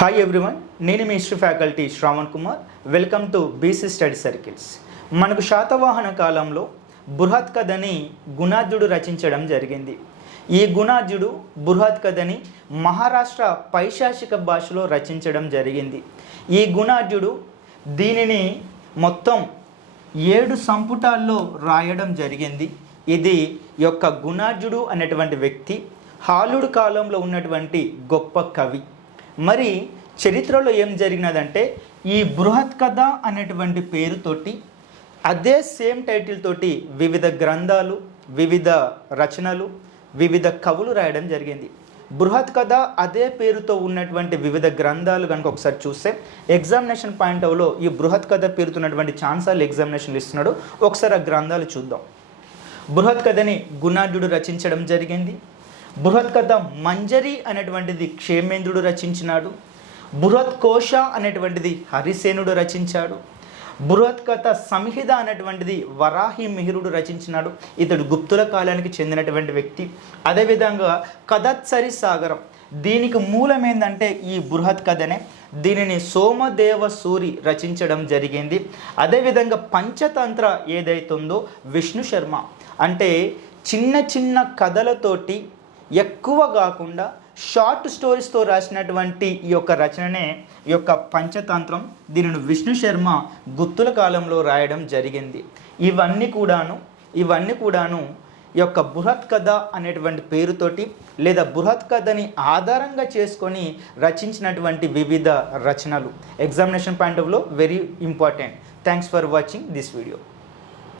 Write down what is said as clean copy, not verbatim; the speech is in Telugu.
హాయ్ ఎవ్రీవన్, నేను మీ history faculty Shravan Kumar. Welcome to BC study circles. మనకు శాతవాహన కాలంలో బృహత్ కథని గుణాఢ్యుడు రచించడం జరిగింది. ఈ గుణాఢ్యుడు బృహత్ కథని మహారాష్ట్ర పైశాచిక భాషలో రచించడం జరిగింది. ఈ గుణాఢ్యుడు దీనిని మొత్తం 7 సంపుటాల్లో రాయడం జరిగింది. ఇది యొక్క గుణాఢ్యుడు అనేటువంటి వ్యక్తి హాలుడు కాలంలో ఉన్నటువంటి గొప్ప కవి. మరి చరిత్రలో ఏం జరిగినదంటే, ఈ బృహత్ కథ అనేటువంటి పేరుతోటి అదే సేమ్ టైటిల్ తోటి వివిధ గ్రంథాలు, వివిధ రచనలు, వివిధ కవులు రాయడం జరిగింది. బృహత్ కథ అదే పేరుతో ఉన్నటువంటి వివిధ గ్రంథాలు కనుక ఒకసారి చూస్తే ఎగ్జామినేషన్ పాయింట్ ఆఫ్లో ఈ బృహత్ కథ పేరుతున్నటువంటి ఛాన్సాలు ఎగ్జామినేషన్లు ఇస్తున్నాడు. ఒకసారి ఆ గ్రంథాలు చూద్దాం. బృహత్ కథని గుణాఢ్యుడు రచించడం జరిగింది. బృహత్ కథ మంజరి అనేటువంటిది క్షేమేంద్రుడు రచించినాడు. బృహత్ కోశ అనేటువంటిది హరిసేనుడు రచించాడు. బృహత్ కథ సంహిత అనేటువంటిది వరాహి మిహిరుడు రచించినాడు. ఇతడు గుప్తుల కాలానికి చెందినటువంటి వ్యక్తి. అదేవిధంగా కథత్సరి సాగరం, దీనికి మూలం ఏంటంటే ఈ బృహత్ కథనే. దీనిని సోమదేవ సూరి రచించడం జరిగింది. అదేవిధంగా పంచతంత్ర ఏదైతుందో విష్ణు శర్మ, అంటే చిన్న చిన్న కథలతోటి ఎక్కువ కాకుండా షార్ట్ స్టోరీస్తో రాసినటువంటి ఈ యొక్క రచననే ఈ యొక్క పంచతంత్రం. దీనిని విష్ణు శర్మ గుప్తుల కాలంలో రాయడం జరిగింది. ఇవన్నీ కూడాను ఈ యొక్క బృహత్ కథ అనేటువంటి పేరుతోటి లేదా బృహత్ కథని ఆధారంగా చేసుకొని రచించినటువంటి వివిధ రచనలు. ఎగ్జామినేషన్ పాయింట్ ఆఫ్ వ్యూలో very important. Thanks for watching this video.